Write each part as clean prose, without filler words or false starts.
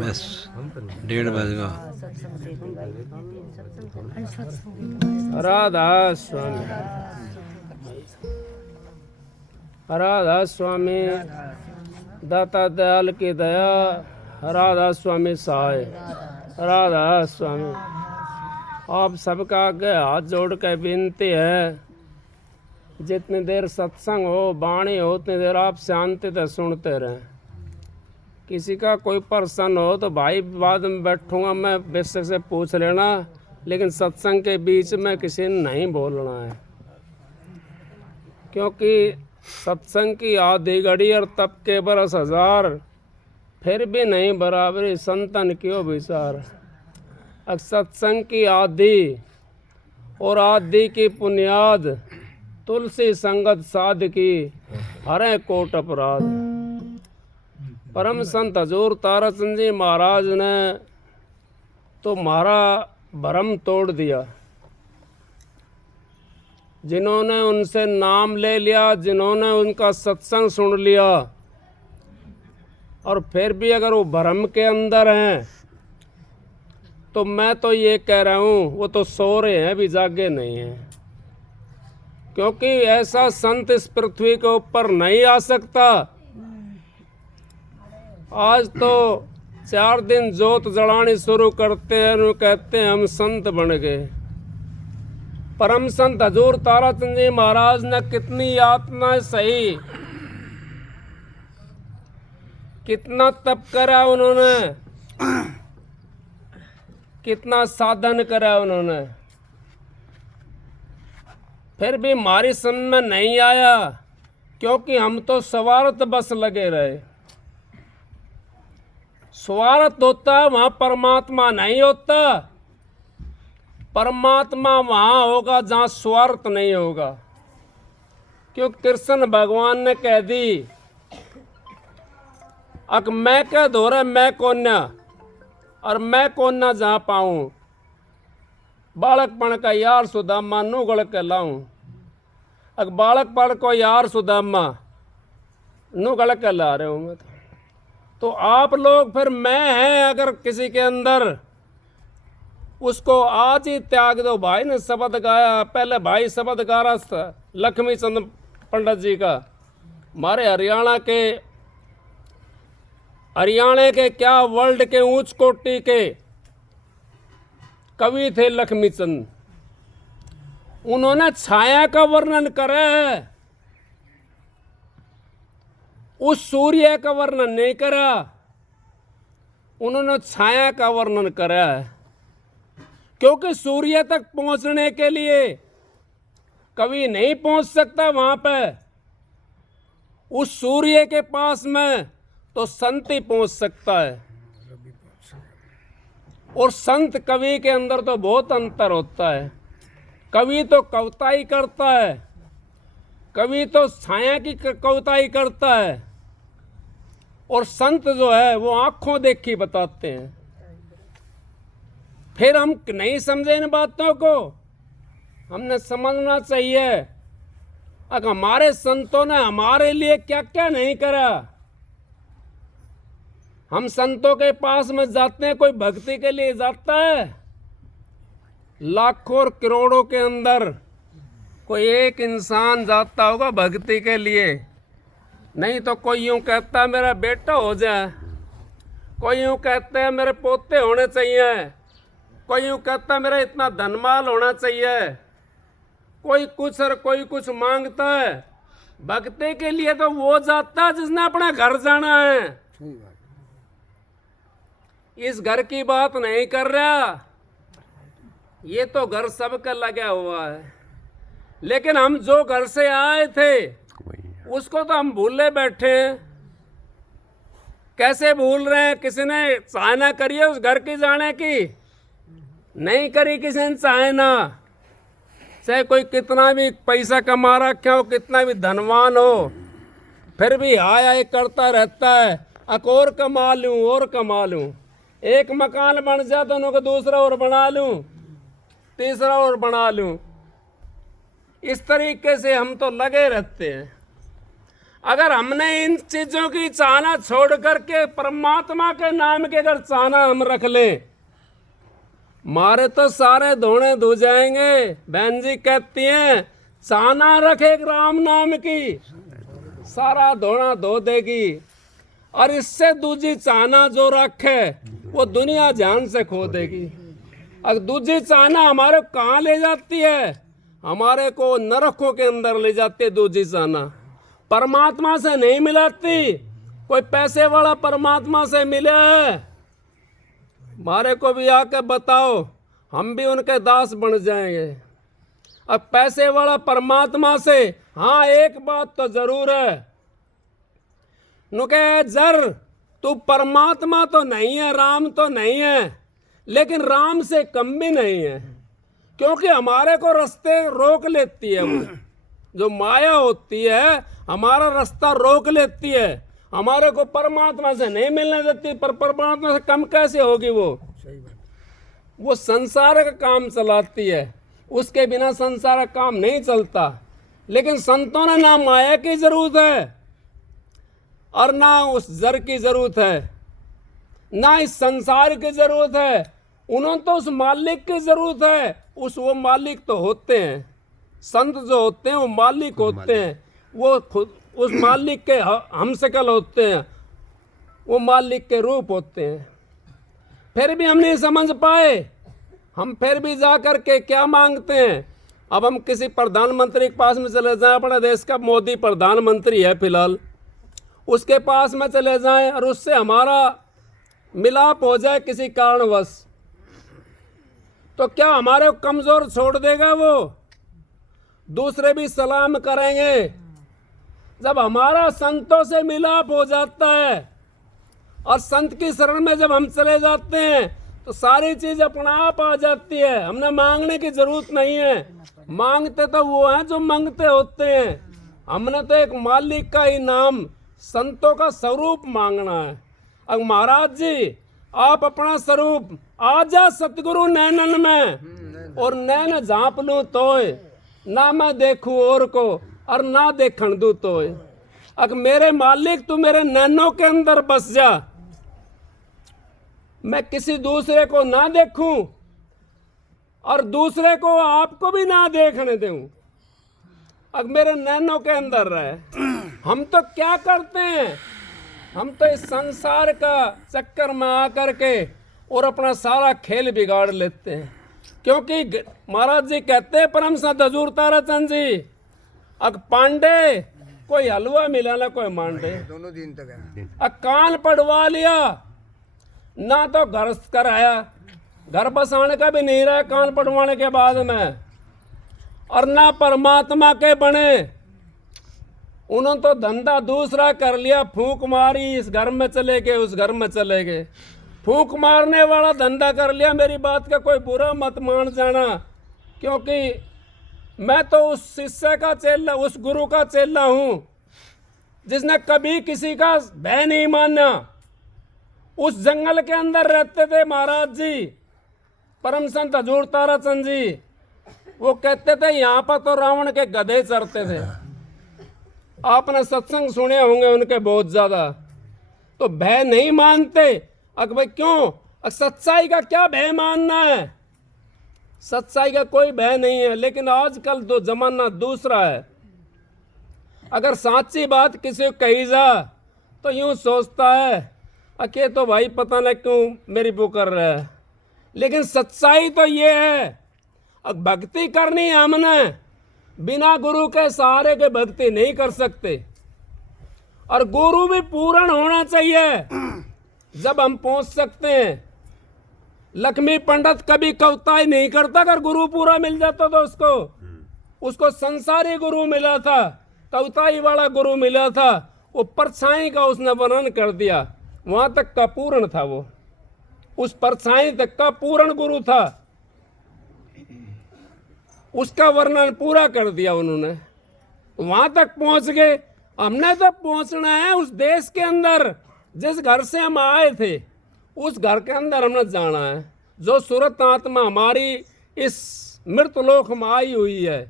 बस 1:30 बज गया। राधा स्वामी, राधा स्वामी दाता दयाल की दया, राधा स्वामी सहाय, राधा स्वामी। आप सबका आगे हाथ जोड़ के विनती है, जितनी देर सत्संग हो, वाणी हो, उतनी देर आप शांति से सुनते रहें। किसी का कोई प्रश्न हो तो भाई बाद में बैठूंगा मैं, विषय से पूछ लेना, लेकिन सत्संग के बीच में किसी ने नहीं बोलना है, क्योंकि सत्संग की आधी घड़ी और तब के बरस हजार, फिर भी नहीं बराबरी संतन क्यों विचार। अब सत्संग की आधी और आदि की बुनियाद, तुलसी संगत साध की हरे कोट अपराध। परम संत हजूर ताराचंद जी महाराज ने तो हमारा भरम तोड़ दिया। जिन्होंने उनसे नाम ले लिया, जिन्होंने उनका सत्संग सुन लिया, और फिर भी अगर वो भ्रम के अंदर हैं, तो मैं तो ये कह रहा हूँ वो तो सो रहे हैं, भी जागे नहीं हैं। क्योंकि ऐसा संत इस पृथ्वी के ऊपर नहीं आ सकता। आज तो 4 दिन जोत जलानी शुरू करते हैं और कहते हैं हम संत बन गए। परम संत हजूर ताराचंद जी महाराज ने कितनी यातनाएं सही, कितना तप करा उन्होंने, कितना साधन करा उन्होंने, फिर भी हमारी समझ में नहीं आया, क्योंकि हम तो स्वार्थ बस लगे रहे। स्वार्थ होता है वहाँ परमात्मा नहीं होता। परमात्मा वहाँ होगा जहाँ स्वार्थ नहीं होगा। क्योंकि कृष्ण भगवान ने कह दी, अक मैं क्या धोरे मैं कोन्या, और मैं कोन्या जहाँ पाऊँ, बालकपण का यार सुदामा नू गल के लाऊं। अक बालकपण को यार सुदामा नू गल के ला रहे हूँ मैं। तो आप लोग फिर मैं हैं अगर किसी के अंदर, उसको आज ही त्याग दो। भाई ने शब्द गाया, पहले भाई शब्द गा रहा था लक्ष्मी चंद पंडित जी का, हमारे हरियाणा के क्या वर्ल्ड के ऊंच कोटि के कवि थे लक्ष्मीचंद। उन्होंने छाया का वर्णन करा है, उस सूर्य का वर्णन नहीं करा, उन्होंने छाया का वर्णन करा है। क्योंकि सूर्य तक पहुंचने के लिए कवि नहीं पहुंच सकता वहां पे, उस सूर्य के पास में तो संत ही पहुंच सकता है। और संत कवि के अंदर तो बहुत अंतर होता है। कवि तो कविता ही करता है, कवि तो छाया की कविता ही करता है, और संत जो है वो आंखों देखी बताते हैं। फिर हम नहीं समझे इन बातों को, हमने समझना चाहिए। अगर हमारे संतों ने हमारे लिए क्या क्या नहीं करा। हम संतों के पास में जाते हैं, कोई भक्ति के लिए जाता है, लाखों और करोड़ों के अंदर कोई एक इंसान जाता होगा भक्ति के लिए। नहीं तो कोई यूं कहता है मेरा बेटा हो जाए, कोई यूं कहते हैं मेरे पोते होने चाहिए, कोई यूं कहता है मेरा इतना धनमाल होना चाहिए, कोई कुछ और कोई कुछ मांगता है। भक्ति के लिए तो वो जाता है जिसने अपने घर जाना है। इस घर की बात नहीं कर रहा, ये तो घर सबका लगा हुआ है। लेकिन हम जो घर से आए थे उसको तो हम भूले बैठे हैं। कैसे भूल रहे हैं? किसी ने चाहना करिए उस घर की जाने की? नहीं करी किसी ने चाहना। चाहे कोई कितना भी पैसा कमा रखा हो, कितना भी धनवान हो, फिर भी हाय हाय करता रहता है, अक और कमा लूं और कमा लूं। एक मकान बन जाए दोनों को दूसरा और बना लूं, तीसरा और बना लूं। इस तरीके से हम तो लगे रहते हैं। अगर हमने इन चीजों की चाहना छोड़ करके परमात्मा के नाम के अगर चाहना हम रख लें, मारे तो सारे धोने धो जाएंगे। बहन जी कहती हैं चाहना रखे राम नाम की, सारा धोना धो देगी। और इससे दूजी चाहना जो रखे वो दुनिया जान से खो देगी। अगर दूजी चाहना हमारे कहाँ ले जाती है? हमारे को नरकों के अंदर ले जाती है दूजी चाहना, परमात्मा से नहीं मिलाती। कोई पैसे वाला परमात्मा से मिले, हमारे को भी आके बताओ, हम भी उनके दास बन जाएंगे। अब पैसे वाला परमात्मा से हाँ एक बात तो जरूर है, नुके जर तू परमात्मा तो नहीं है, राम तो नहीं है, लेकिन राम से कम भी नहीं है, क्योंकि हमारे को रास्ते रोक लेती है। वो जो माया होती है हमारा रास्ता रोक लेती है, हमारे को परमात्मा से नहीं मिलने देती। पर परमात्मा से कम कैसे होगी? वो संसार का काम चलाती है, उसके बिना संसार का काम नहीं चलता। लेकिन संतों ने ना माया की जरूरत है और ना उस जर की जरूरत है, ना इस संसार की जरूरत है, उन्होंने तो उस मालिक की जरूरत है। वो मालिक तो होते हैं, संत जो होते हैं वो मालिक होते हैं, वो खुद उस मालिक के हम शकल होते हैं, वो मालिक के रूप होते हैं। फिर भी हम नहीं समझ पाए, हम फिर भी जा कर के क्या मांगते हैं? अब हम किसी प्रधानमंत्री के पास में चले जाएं, अपने देश का मोदी प्रधानमंत्री है फिलहाल, उसके पास में चले जाएं और उससे हमारा मिलाप हो जाए किसी कारणवश, तो क्या हमारे को कमजोर छोड़ देगा? वो दूसरे भी सलाम करेंगे। जब हमारा संतों से मिलाप हो जाता है और संत की शरण में जब हम चले जाते हैं तो सारी चीज अपना आप आ जाती है, हमने मांगने की जरूरत नहीं है। मांगते तो वो हैं जो मांगते होते हैं, हमने तो एक मालिक का ही नाम, संतों का स्वरूप मांगना है। अब महाराज जी आप अपना स्वरूप आ जा सतगुरु नैनन में, और नैन झाँप लूं तोय, ना मैं देखूं और को और ना देखण दूं तोय। अगर मेरे मालिक तू मेरे नैनों के अंदर बस जा, मैं किसी दूसरे को ना देखूं और दूसरे को आपको भी ना देखने दूं, अब मेरे नैनों के अंदर रहे। हम तो क्या करते हैं? हम तो इस संसार का चक्कर में आकर के और अपना सारा खेल बिगाड़ लेते हैं। क्योंकि महाराज जी कहते हैं परम संत हजूर ताराचंद जी, अग पांडे कोई हलवा मिला ना कोई मांडे, दोनों दिन तक है। अग कान पढ़वा लिया ना तो घर कराया, घर बसाने का भी नहीं रहा कान पढ़वाने के बाद में, और ना परमात्मा के बने। उन्होंने तो धंधा दूसरा कर लिया, फूंक मारी, इस घर में चले गए उस घर में चले गए, फूंक मारने वाला धंधा कर लिया। मेरी बात का कोई बुरा मत मान जाना, क्योंकि मैं तो उस शिष्य का चेला, उस गुरु का चेला हूँ जिसने कभी किसी का भय नहीं माना। उस जंगल के अंदर रहते थे महाराज जी, परम संत हजूर ताराचंद जी, वो कहते थे यहाँ पर तो रावण के गधे चरते थे। आपने सत्संग सुने होंगे उनके बहुत ज्यादा। तो भय नहीं मानते। अगर भाई क्यों? सच्चाई का क्या भय मानना है? सच्चाई का कोई भय नहीं है। लेकिन आजकल तो जमाना दूसरा है। अगर सच्ची बात किसी को कही जा तो यूं सोचता है अके तो भाई पता नहीं क्यों मेरी वो कर रहा है। लेकिन सच्चाई तो ये है, अब भक्ति करनी है हमने, बिना गुरु के सहारे के भक्ति नहीं कर सकते। और गुरु भी पूर्ण होना चाहिए जब हम पहुंच सकते हैं। लक्ष्मी पंडित कभी कविता ही नहीं करता, अगर गुरु पूरा मिल जाता तो उसको संसारी गुरु मिला था, कविताई वाला गुरु मिला था, वो परछाई का उसने वर्णन कर दिया, वहां तक का पूर्ण था। वो उस परछाई तक का पूर्ण गुरु था, उसका वर्णन पूरा कर दिया उन्होंने, वहां तक पहुंच गए। हमने तो पहुंचना है उस देश के अंदर जिस घर से हम आए थे, उस घर के अंदर हमने जाना है। जो सूरत आत्मा हमारी इस मृतलोक में आई हुई है,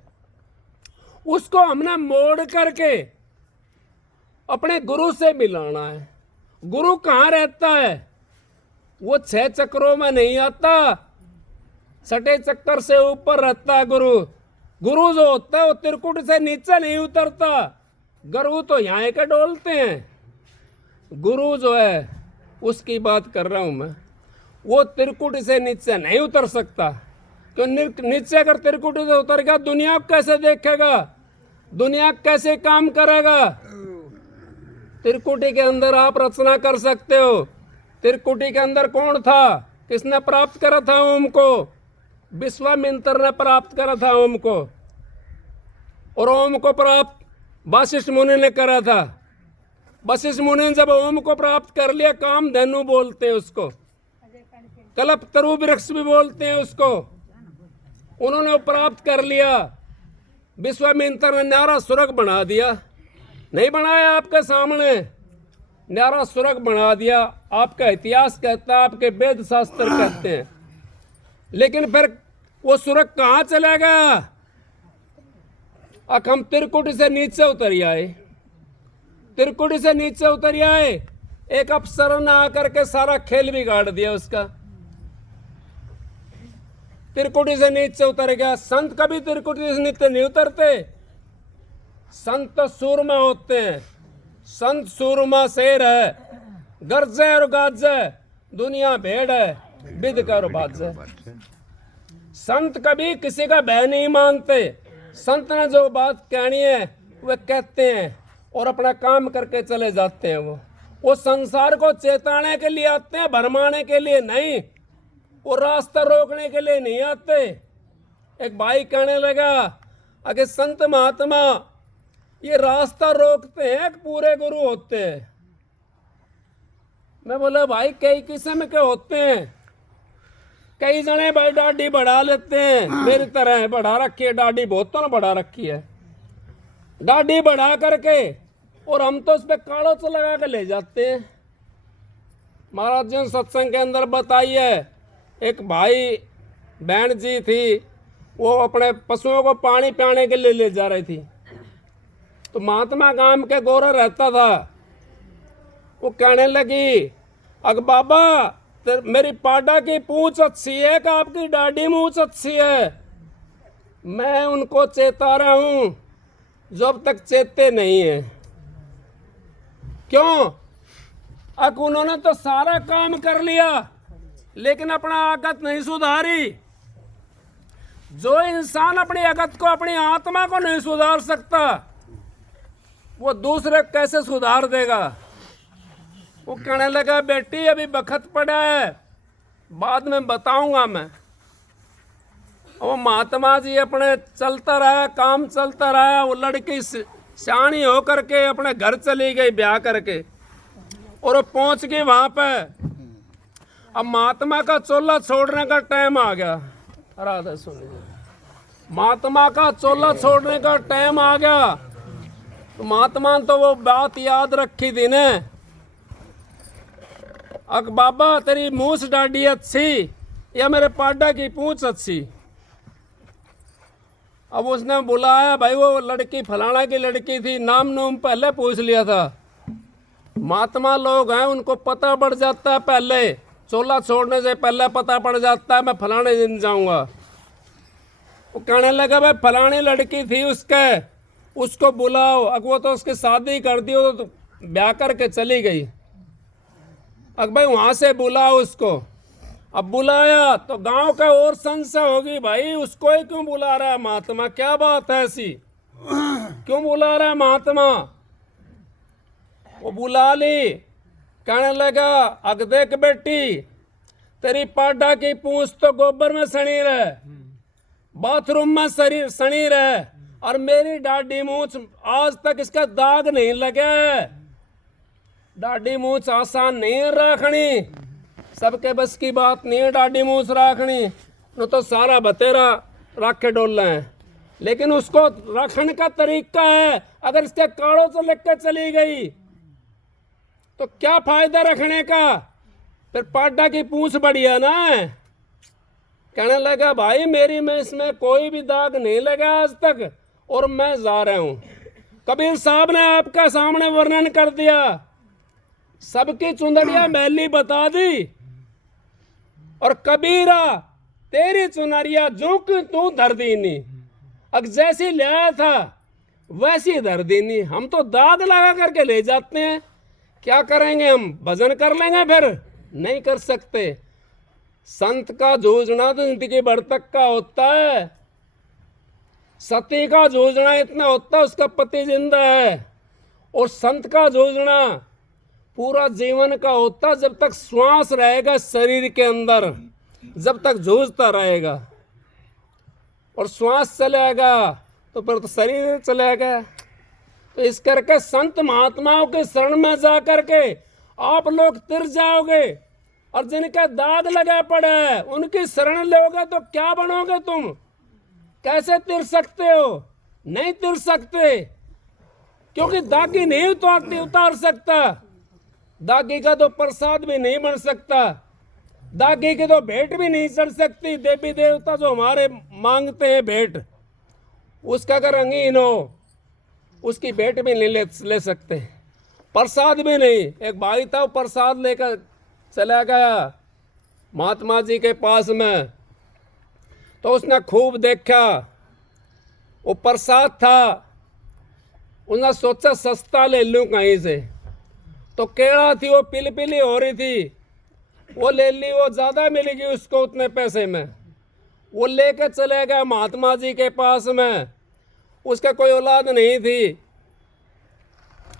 उसको हमने मोड़ करके अपने गुरु से मिलाना है। गुरु कहाँ रहता है? वो 6 चक्रों में नहीं आता, 6ठे चक्कर से ऊपर रहता है गुरु। गुरु जो होता है वो त्रिकुट से नीचे नहीं उतरता। गुरु तो यहाँ के डोलते हैं, गुरु जो है उसकी बात कर रहा हूँ मैं। वो त्रिकुट से नीचे नहीं उतर सकता, क्यों? नीचे अगर त्रिकुट से उतर गया दुनिया कैसे देखेगा, दुनिया कैसे काम करेगा? त्रिकुटी के अंदर आप रचना कर सकते हो। त्रिकुटी के अंदर कौन था? किसने प्राप्त करा था ओम को? विश्वामित्र ने प्राप्त करा था ओम को। और ओम को प्राप्त वशिष्ठ मुनि ने करा था। वशिष्ठ मुनि ने जब ओम को प्राप्त कर लिया, कामधेनु बोलते हैं उसको, कल्पतरु वृक्ष भी बोलते हैं उसको, उन्होंने वो प्राप्त कर लिया। विश्वामित्र ने न्यारा स्वर्ग बना दिया, नहीं बनाया आपके सामने, न्यारा स्वर्ग बना दिया। आपका इतिहास कहता है, आपके वेद शास्त्र कहते हैं। लेकिन फिर वो स्वर्ग कहाँ चला गया? अब हम त्रिकुटी से नीचे उतर आए, त्रिकुटी से नीचे उतर आए, एक अफसर ने आकर के सारा खेल बिगाड़ दिया उसका। त्रिकुटी से नीचे उतर गया। संत कभी त्रिकुटी से नीचे नहीं उतरते। संत तो सूरमा होते हैं। संत सूरमा शेर है, गरजे और गाजे, दुनिया भेड़ है, विद कर बाजे। संत कभी किसी का भय नहीं मानते। संत ने जो बात कहनी है वे कहते हैं और अपना काम करके चले जाते हैं। वो संसार को चेताने के लिए आते हैं, भरमाने के लिए नहीं। वो रास्ता रोकने के लिए नहीं आते। एक भाई कहने लगा, अगर संत महात्मा ये रास्ता रोकते हैं, पूरे गुरु होते हैं। मैं बोला, भाई कई किस्म के होते हैं। कई जने भाई दाढ़ी बढ़ा लेते हैं, मेरी तरह बढ़ा रखी है दाढ़ी, बहुतों ने बढ़ा रखी है दाढ़ी बढ़ा करके, और हम तो उस पर काड़ो से लगा के ले जाते हैं। महाराज जी सत्संग के अंदर बताइए, एक भाई बहन जी थी, वो अपने पशुओं को पानी पिलाने के लिए ले जा रही थी। तो महात्मा गांव के गोरा रहता था। वो कहने लगी, अग बाबा मेरी पाडा की पूंछ अच्छी है कि आपकी दाढ़ी मूछ अच्छी है? मैं उनको चेता रहा हूं जो अब तक चेते नहीं है। क्यों? अब उन्होंने तो सारा काम कर लिया लेकिन अपना आगत नहीं सुधारी। जो इंसान अपनी आगत को, अपनी आत्मा को नहीं सुधार सकता, वो दूसरे कैसे सुधार देगा? वो कहने लगा, बेटी अभी बखत पड़ा है, बाद में बताऊंगा मैं। वो महात्मा जी अपने चलता रहा, काम चलता रहा। वो लड़की सियाणी होकर के अपने घर चली गई ब्याह करके, और वो पहुंच गई वहां पे। अब महात्मा का चोला छोड़ने का टाइम आ गया। राधा सुनिए, महात्मा का चोला छोड़ने का टाइम आ गया। तो महात्मा ने तो वो बात याद रखी थी ने, अक बाबा तेरी मूछ डाढ़ी अच्छी या मेरे पाडा की पूंछ अच्छी? अब उसने बुलाया, भाई वो लड़की फलाना की लड़की थी, नाम नूम पहले पूछ लिया था। महात्मा लोग हैं, उनको पता पड़ जाता है पहले, चोला छोड़ने से पहले पता पड़ जाता है मैं फलाने दिन जाऊंगा। वो कहने लगा, भाई फलानी लड़की थी उसको बुलाओ। अब वो तो उसकी शादी कर दी, वो तो ब्याह करके चली गई। अब भाई वहां से बुलाओ उसको। अब बुलाया तो गांव का और संशय होगी, भाई उसको ही क्यों बुला रहा है महात्मा? क्या बात है ऐसी, क्यों बुला रहा है महात्मा? वो बुला ली। कहने लगा, अग देख बेटी, तेरी पाडा की पूंछ तो गोबर में सनी रहे, बाथरूम में सनी रहे, और मेरी दाढ़ी मूछ आज तक इसका दाग नहीं लगा। दाढ़ी मूछ आसान नहीं रखनी, सबके बस की बात नहीं है दाढ़ी मूछ रखनी। न तो सारा बतेरा रख के डोल है, लेकिन उसको रखने का तरीका है। अगर इसके काड़ों से लेकर चली गई तो क्या फायदा रखने का? फिर पाडा की पूंछ बढ़िया ना। कहने लगा, भाई मेरी में इसमें कोई भी दाग नहीं लगा आज तक, और मैं जा रहा हूं। कबीर साहब ने आपका सामने वर्णन कर दिया, सबकी चुंदड़ियां मैली बता दी, और कबीरा तेरी चुनरिया जो कि तू धर दीनी। अब जैसी ले आया था वैसी धर दीनी। हम तो दाग लगा करके ले जाते हैं, क्या करेंगे हम? भजन कर लेंगे? फिर नहीं कर सकते। संत का जूझना तो जिंदगी भर तक का होता है। सती का जूझना इतना होता है उसका पति जिंदा है, और संत का जूझना पूरा जीवन का होता जब तक श्वास रहेगा शरीर के अंदर, जब तक जूझता रहेगा। और श्वास चलेगा तो फिर तो शरीर चलेगा। तो इस करके संत महात्माओं के शरण में जा करके आप लोग तिर जाओगे, और जिनका दाग लगा पड़ा है उनकी शरण लोगे तो क्या बनोगे तुम? कैसे तिर सकते हो? नहीं तिर सकते, क्योंकि दागी नहीं उतार सकता। दागी का तो प्रसाद भी नहीं बन सकता, दागी की तो भेंट भी नहीं चढ़ सकती। देवी देवता जो हमारे मांगते हैं भेंट, उसका अगर अंगीन हो उसकी भेंट भी नहीं ले सकते, प्रसाद भी नहीं। एक भाई था, प्रसाद लेकर चला गया महात्मा जी के पास में, तो उसने खूब देखा, वो प्रसाद था। उसने सोचा सस्ता ले लूं कहीं से, तो केड़ा थी वो पिली हो रही थी, वो ले ली, वो ज़्यादा मिलेगी उसको उतने पैसे में। वो लेकर चले गए महात्मा जी के पास में। उसका कोई औलाद नहीं थी।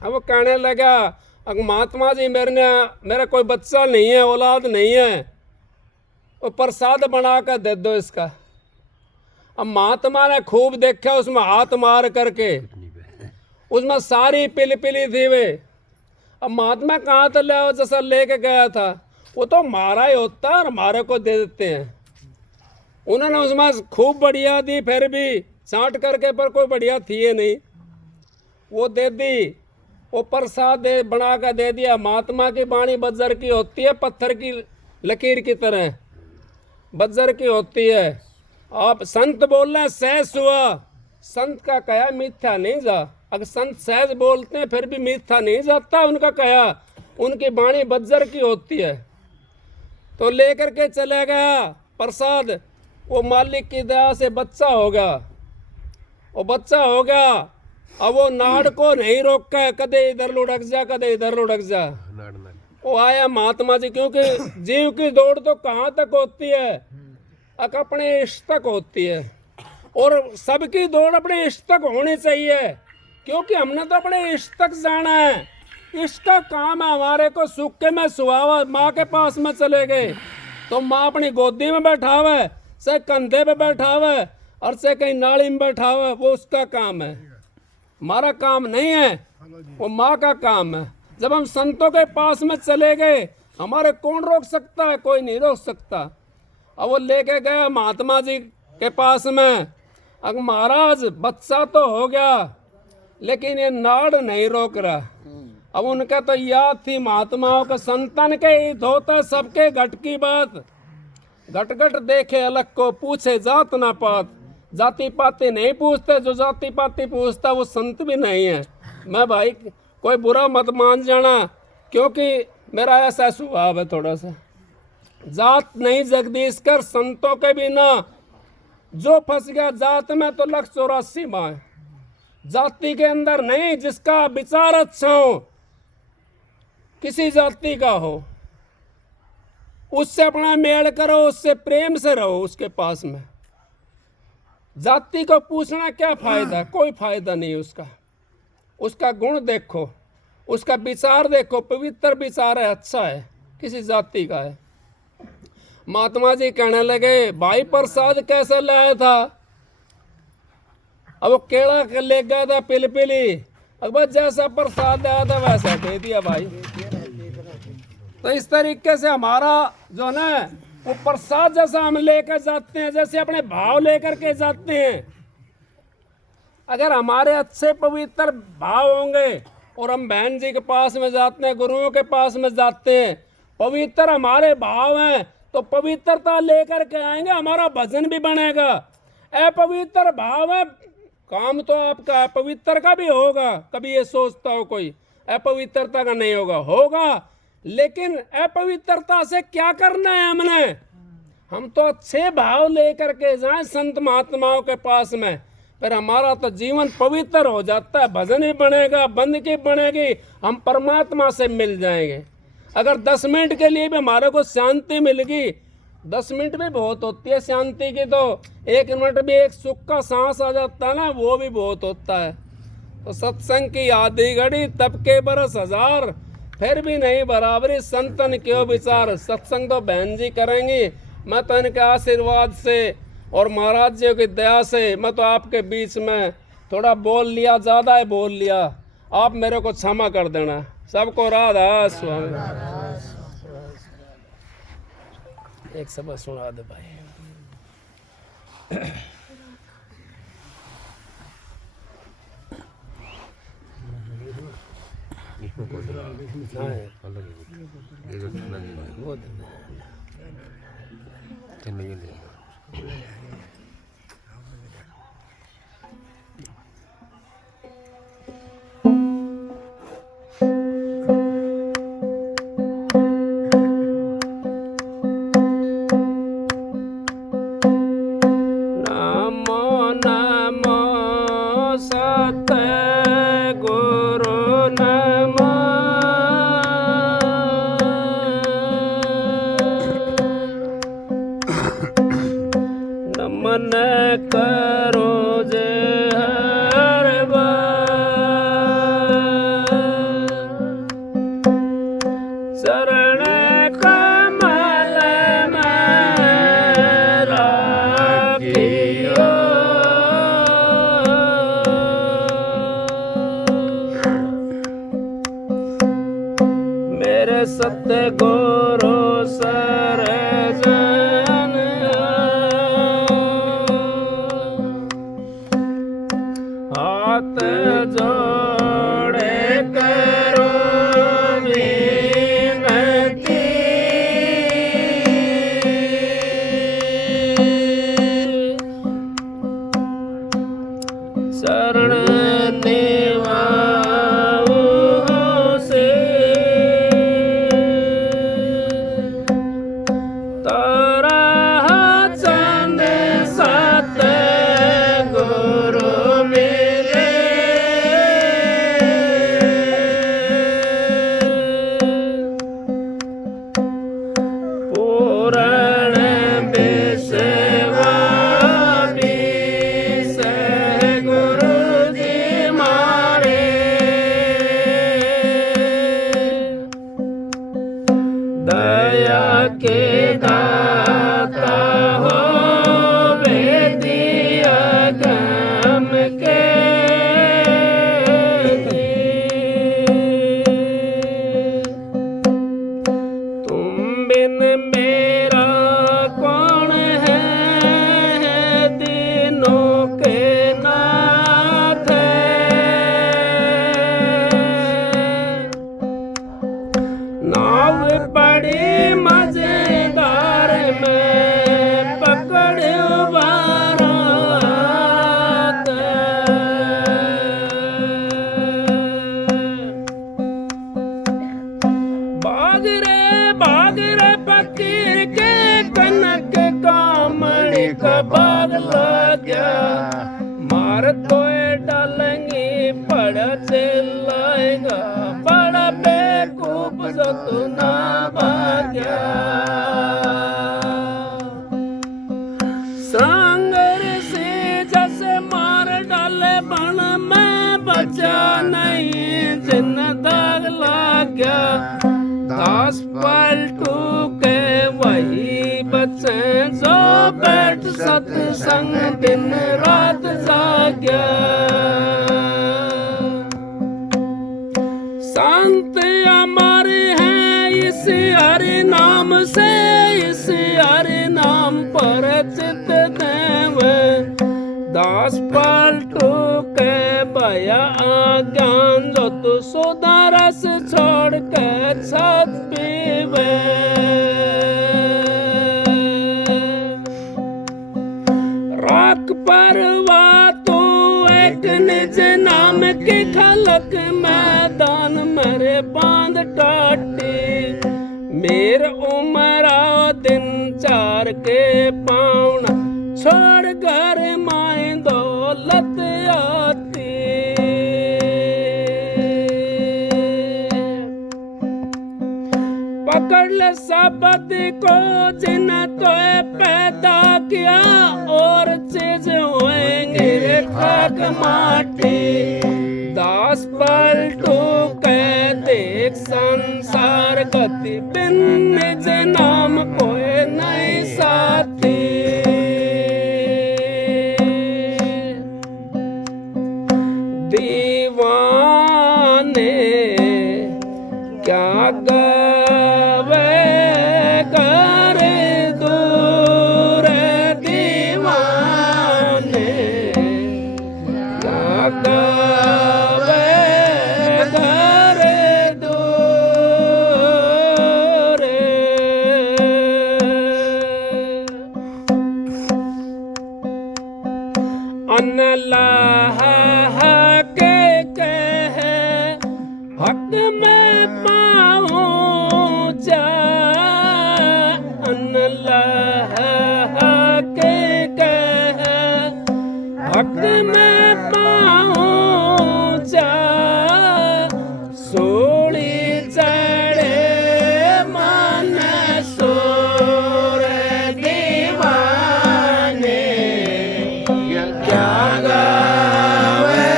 अब वो कहने लगा, अगर महात्मा जी मेरा कोई बच्चा नहीं है, औलाद नहीं है, वो प्रसाद बना कर दे दो इसका। अब महात्मा ने खूब देखा, उसमें हाथ मार करके उसमें सारी पिली थी वे। अब महात्मा कहाँ तो ले आओ, जैसा लेके गया था वो तो मारा ही होता है और हमारे को दे देते हैं। उन्होंने उसमें खूब बढ़िया दी, फिर भी छांट करके, पर कोई बढ़िया थी ये नहीं, वो दे दी। वो प्रसाद बना कर दे दिया। महात्मा की बाणी बज्जर की होती है, पत्थर की लकीर की तरह बज्जर की होती है। आप संत बोल रहे हैं सहज हुआ, संत का कहा मिथ्या नहीं जा। अगर संत सहज बोलते हैं फिर भी मिथ्या नहीं जाता उनका कहा, उनकी बाणी बज्जर की होती है। तो लेकर के चला गया प्रसाद। वो मालिक की दया से बच्चा होगा, वो बच्चा होगा। अब वो नाड़ को नहीं रोका है, कदे इधर लुढ़क जा, कदे इधर लुढ़क जा। वो आया महात्मा जी, क्योंकि जीव की दौड़ तो कहाँ तक होती है? अपने इष्ट तक होती है, और सबकी दौड़ अपने इष्ट तक होनी चाहिए, क्योंकि हमने तो अपने इष्ट तक जाना है। इष्ट का काम है हमारे को सूखे में सुहावा। माँ के पास में चले गए तो माँ अपनी गोदी में बैठावे, से कंधे पे बैठावे, और से कहीं नाली में बैठावे, वो उसका काम है, हमारा काम नहीं है, वो माँ का काम है। जब हम संतों के पास में चले गए, हमारे कौन रोक सकता है? कोई नहीं रोक सकता। अब वो लेके गया महात्मा जी के पास में। अब महाराज बच्चा तो हो गया, लेकिन ये नाड़ नहीं रोक रहा। अब उनका तो याद थी महात्माओं का, संतन के हित होता सबके घट की बात। घट घट देखे अलग को, पूछे जात ना पात। जाति पाति नहीं पूछते, जो जाति पाति पूछता वो संत भी नहीं है। मैं भाई कोई बुरा मत मान जाना, क्योंकि मेरा ऐसा स्वभाव है थोड़ा सा। जात नहीं जगदीश कर, संतों के बिना जो फंस गया जात में तो 184 माँ। जाति के अंदर नहीं, जिसका विचार अच्छा हो, किसी जाति का हो, उससे अपना मेल करो, उससे प्रेम से रहो उसके पास में। जाति को पूछना क्या फायदा? कोई फायदा नहीं उसका। उसका गुण देखो, उसका विचार देखो, पवित्र विचार है, अच्छा है, किसी जाति का है। महात्मा जी कहने लगे, भाई प्रसाद कैसे लाया था? अब वो केला ले गया था पिली, अब जैसा प्रसाद आया था वैसा दे दिया भाई। तो इस तरीके से हमारा जो ना वो प्रसाद जैसा हम लेकर जाते हैं, जैसे अपने भाव लेकर के जाते हैं। अगर हमारे अच्छे पवित्र भाव होंगे, और हम बहन जी के पास में जाते हैं, गुरुओं के पास में जाते हैं, पवित्र हमारे भाव हैं, तो पवित्रता लेकर के आएंगे, हमारा भजन भी बनेगा। अपवित्र भाव है, काम तो आपका पवित्र का भी होगा। कभी ये सोचता हो कोई अपवित्रता का नहीं होगा? होगा, लेकिन अपवित्रता से क्या करना है हमने? हम तो अच्छे भाव लेकर के जाएं संत महात्माओं के पास में, फिर हमारा तो जीवन पवित्र हो जाता है। भजन ही बनेगा, बंदगी बनेगी, हम परमात्मा से मिल जाएंगे। अगर 10 मिनट के लिए भी हमारे को शांति मिल गई, 10 मिनट भी बहुत होती है शांति की, तो 1 मिनट भी एक सुख का सांस आ जाता है ना, वो भी बहुत होता है। तो सत्संग की आधी घड़ी तब के बरस हजार, फिर भी नहीं बराबरी संतन क्यों विचार। सत्संग तो बहन जी करेंगी, मैं तो इनके आशीर्वाद से और महाराज जी की दया से मैं तो आपके बीच में थोड़ा बोल लिया, ज़्यादा ही बोल लिया, आप मेरे को क्षमा कर देना। सबको राधा स्वामी। एक सबक सुना दे भाई। मन करो जे हर शरण कमल में राखियो। मेरे सतगुरु सरजन हाथ जोड़े करो विनती। शरण निवाओ से तारा चंद सत गुरु मिले। पूरण बिसेवा बिसे गुरु जी मारे। दया के दाता हो वेदिया गम के तुम बिन मेरा कौन है दिनों के नाथ। नाव बड़ी मजेदार में पकड़ो बारात। बाग रे फकीर के कनक कामड़ी का बाग लग्या। मार तो डालेंगी पड़ चिल्लाएगा, बड़ा बेवकूफ जो तू ना भाग्या। सांगर से जैसे मार डाले बन में बचा नहीं, जिन दाग लग गया। दास पलटू के वही बच्चे जो बैठ सत्संग दिन रात जाग्या। संत हमारे हैं इस हरि नाम से, इस हरि नाम पर चित देव। दास पलटू के भया ज्ञान जो तू सुधारस छोड़ के छत पीवे। राख परवा तू एक निज नाम की खलक मैदान मेरे बांध टाटी। मेर उमरा दिन 4 के पाउन छोड़ घर माए दो दौलत आती। पकड़ ले शब्द को जिन तो पैदा किया, और चीज होएंगे रे खाक माटी। दास पलटू कह देख संसार गति, बिन निज नाम कोई नहीं साथी। दीवाने क्या गवे करे दूर, दीवाने क्या गवे करे दूर। अनलाह के कह हक में पहुँचा, अनलाह के कह हक में पहुँचा। सोड़ी चढ़े मन सोर, दीवाने क्या गावे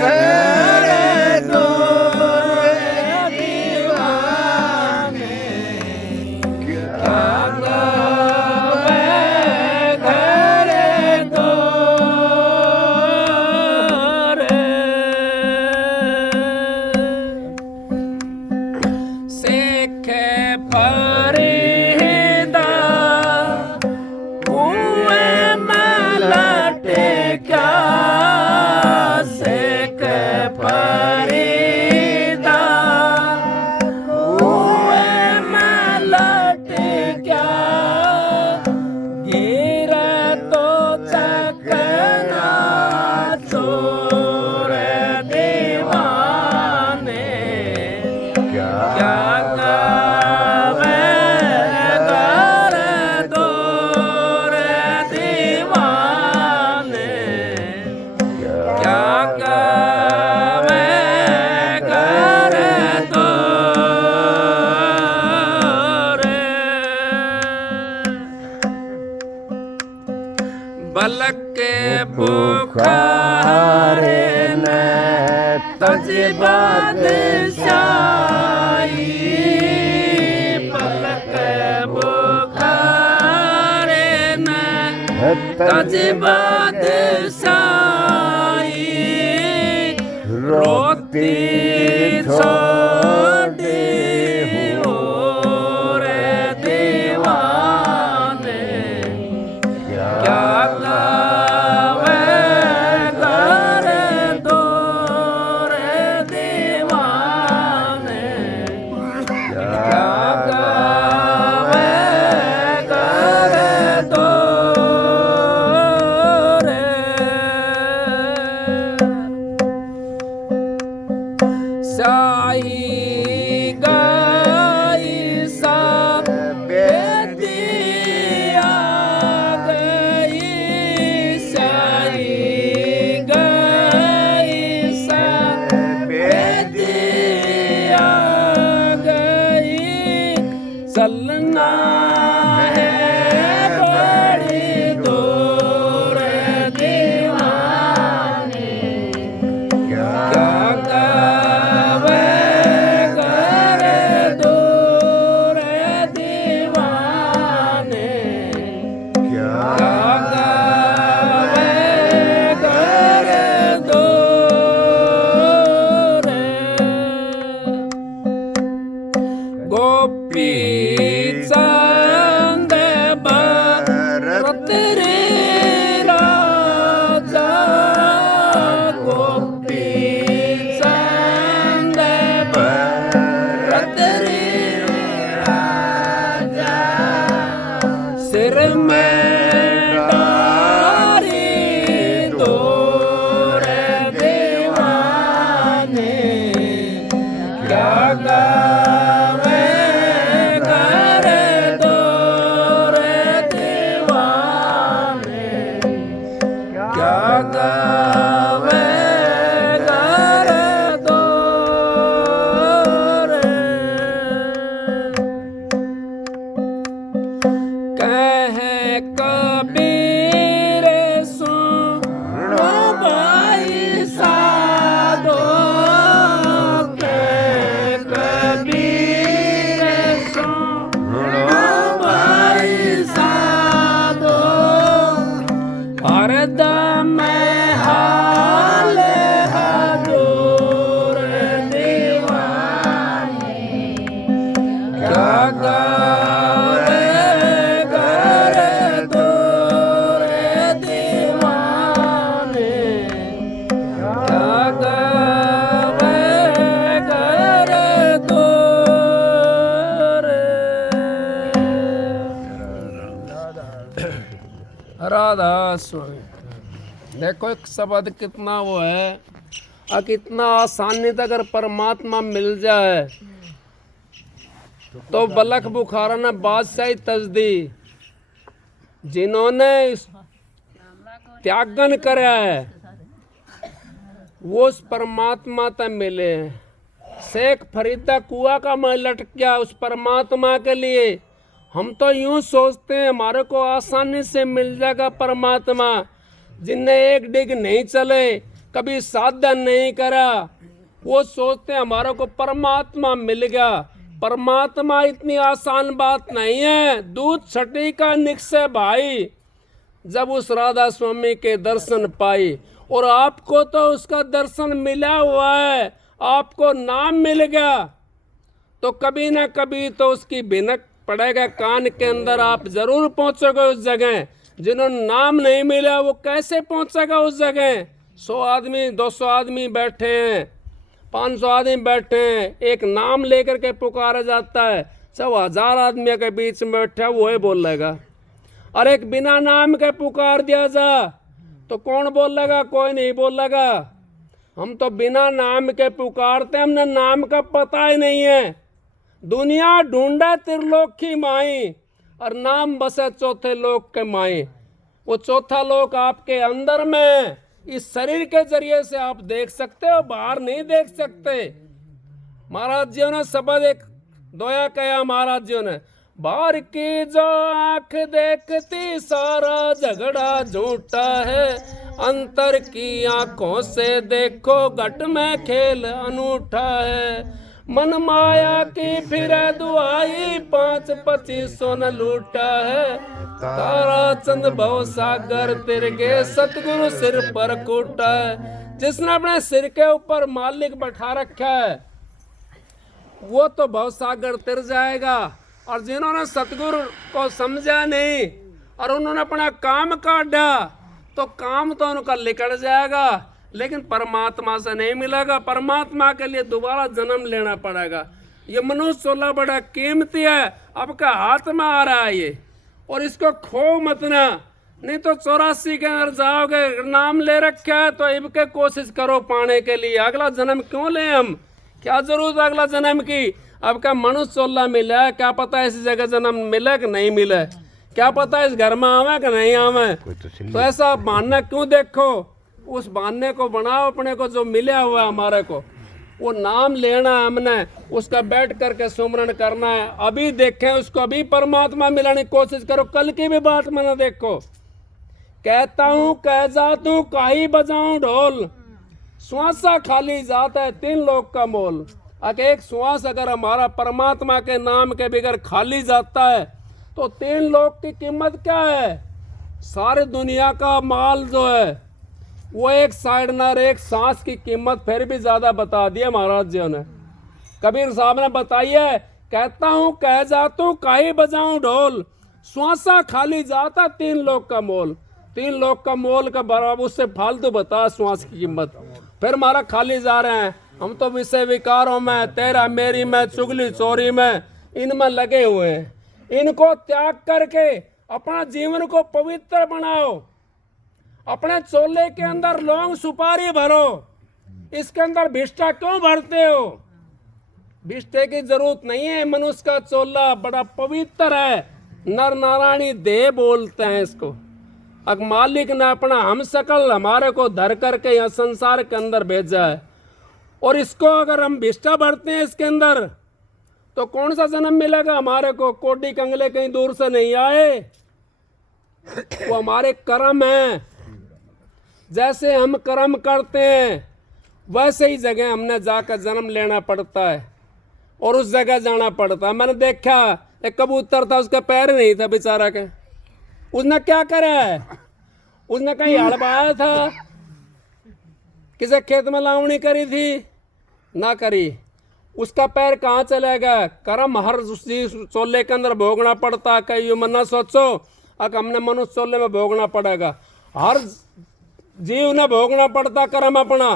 करे दूर, दीवाने क्या गावे करे दूर। सीखे फरीदा कुएं में लटे क्या, सीखे फरीदा कुएं में लटे क्या। गिरा तो चकना चोर, दीवाने क्या गावे करे दूर, दीवाने क्या गावे करे दूर। बलक के बुखारे ने तजबाद शाही, पलक बुखारे ने तजबाद शाही। रोती छोड़ी और दीवाने क्या गावे करे दूर, दीवाने क्या गावे करे दूर। शाही गाई सब बेदिया गई, शाही गाई सब बेदिया गई। चलना है बड़ी दूर, दीवाने क्या गावे करे दूर, दीवाने क्या गावे करे दूर। गोपी चंद भरत रे राजा, गोपी चंद भरत रे राजा। सिर में डारी दूर, दीवाने क्या गावे करे दूर, दीवाने हरदम हाल हजूर दीवाने क्या गावे घर दूर दीवाने क्या गावे घर दूर। राधा स्वामी देखो एक शब्द कितना वो है और कितना आसानी से अगर परमात्मा मिल जाए तो बलख बुखारा ने बादशाही तजदी जिन्होंने त्यागन करा है वो उस परमात्मा तक मिले। शेख फरीदा कुआ का मैं लटक गया उस परमात्मा के लिए। हम तो यूं सोचते हैं हमारे को आसानी से मिल जाएगा परमात्मा। जिनने एक डिग नहीं चले कभी साधन नहीं करा वो सोचते हैं हमारे को परमात्मा मिल गया। परमात्मा इतनी आसान बात नहीं है। दूध छठी का निकसे भाई जब उस राधा स्वामी के दर्शन पाई और आपको तो उसका दर्शन मिला हुआ है, आपको नाम मिल गया तो कभी ना कभी तो उसकी भिनक पड़ेगा कान के अंदर। आप जरूर पहुंचोगे उस जगह। जिन्होंने नाम नहीं मिला वो कैसे पहुंचेगा उस जगह। 100 आदमी 200 आदमी बैठे हैं, 500 आदमी बैठे हैं, एक नाम लेकर के पुकारा जाता है। सब 1000 आदमी के बीच में बैठा वो ही बोलेगा। और एक बिना नाम के पुकार दिया जा तो कौन बोलेगा? कोई नहीं बोलेगा। हम तो बिना नाम के पुकारते, हमने नाम का पता ही नहीं है। दुनिया ढूंढे त्रिलोक की माई और नाम बसे चौथे लोक के माई। वो चौथा लोक आपके अंदर में इस शरीर के जरिए से आप देख सकते हो, बाहर नहीं देख सकते। महाराज जी ने शब्द एक दोया कहा महाराज जी ने, बाहर की जो आंख देखती सारा झगड़ा झूठा है, अंतर की आंखों से देखो घट में खेल अनूठा है। मन माया की फिर दुआई 5-25 सोना लूटा है, तारा चंद भव सागर तिरगे सतगुरु सिर पर कूटा है। जिसने अपने सिर के ऊपर मालिक बैठा रखा है वो तो भव सागर तिर जाएगा। और जिन्होंने सतगुरु को समझा नहीं और उन्होंने अपना काम काटा तो काम तो उनका निकल जाएगा, लेकिन परमात्मा से नहीं मिलेगा। परमात्मा के लिए दोबारा जन्म लेना पड़ेगा। ये मनुष्य चोला बड़ा कीमती है, आपका हाथ में आ रहा है ये, और इसको खो मत ना, नहीं तो 84 के अंदर जाओगे। नाम ले रखा है तो इब के कोशिश करो पाने के लिए। अगला जन्म क्यों ले हम? क्या जरूरत अगला जन्म की? अब का मनुष्य चोला मिला है, क्या पता इस जगह जन्म मिले कि नहीं मिले, क्या पता इस घर में आवे कि नहीं आवे। तो ऐसा बहाना क्यों देखो? उस बहाने को बनाओ अपने को जो मिला हुआ है हमारे को। वो नाम लेना है हमने, उसका बैठ करके सुमरण करना है। अभी देखें उसको, अभी परमात्मा मिलाने की कोशिश करो, कल की भी बात मैंने देखो। कहता हूँ कह जाता हूँ काई बजाऊं ढोल, श्वासा खाली जाता है 3 लोग का मोल। अगर एक श्वास अगर हमारा परमात्मा के नाम के बगैर खाली जाता है तो 3 लोग की कीमत क्या है? सारे दुनिया का माल जो है वो एक साइड न, एक सांस की कीमत फिर भी ज्यादा बता दिया महाराज जी ने। कबीर साहब ने बताई है, कहता हूँ कह जाता हूँ काई बजाऊं ढोल, श्वासा खाली जाता 3 लोग का मोल। 3 लोग का मोल का बराबर, उससे फालतू बता श्वास की कीमत। फिर हमारा खाली जा रहे हैं हम तो विषय विकारों में, तेरा मेरी में, चुगली चोरी में, इनमें लगे हुए हैं। इनको त्याग करके अपना जीवन को पवित्र बनाओ। अपने चोले के अंदर लौंग सुपारी भरो, इसके अंदर भिष्टा क्यों भरते हो? भिष्टे की जरूरत नहीं है। मनुष्य का चोला बड़ा पवित्र है, नर नारायणी देह बोलते हैं इसको। अब मालिक ने अपना हम सकल हमारे को धर करके यहाँ संसार के अंदर भेजा है, और इसको अगर हम भिष्टा भरते हैं इसके अंदर तो कौन सा जन्म मिलेगा हमारे को? कोडी कंगले कहीं दूर से नहीं आए, वो हमारे कर्म हैं। जैसे हम कर्म करते हैं वैसे ही जगह हमने जाकर जन्म लेना पड़ता है और उस जगह जाना पड़ता है। मैंने देखा एक कबूतर था, उसका पैर नहीं था बेचारा के, उसने क्या करा है? उसने कहीं हल बाया था, किसे खेत में लावणी करी थी ना करी, उसका पैर कहाँ चलेगा। कर्म हर उसी चोले के अंदर भोगना पड़ता। कहीं यू मन ना सोचो अगर हमने मनुष्य चोले में भोगना पड़ेगा, हर जीव ने भोगना पड़ता कर्म अपना।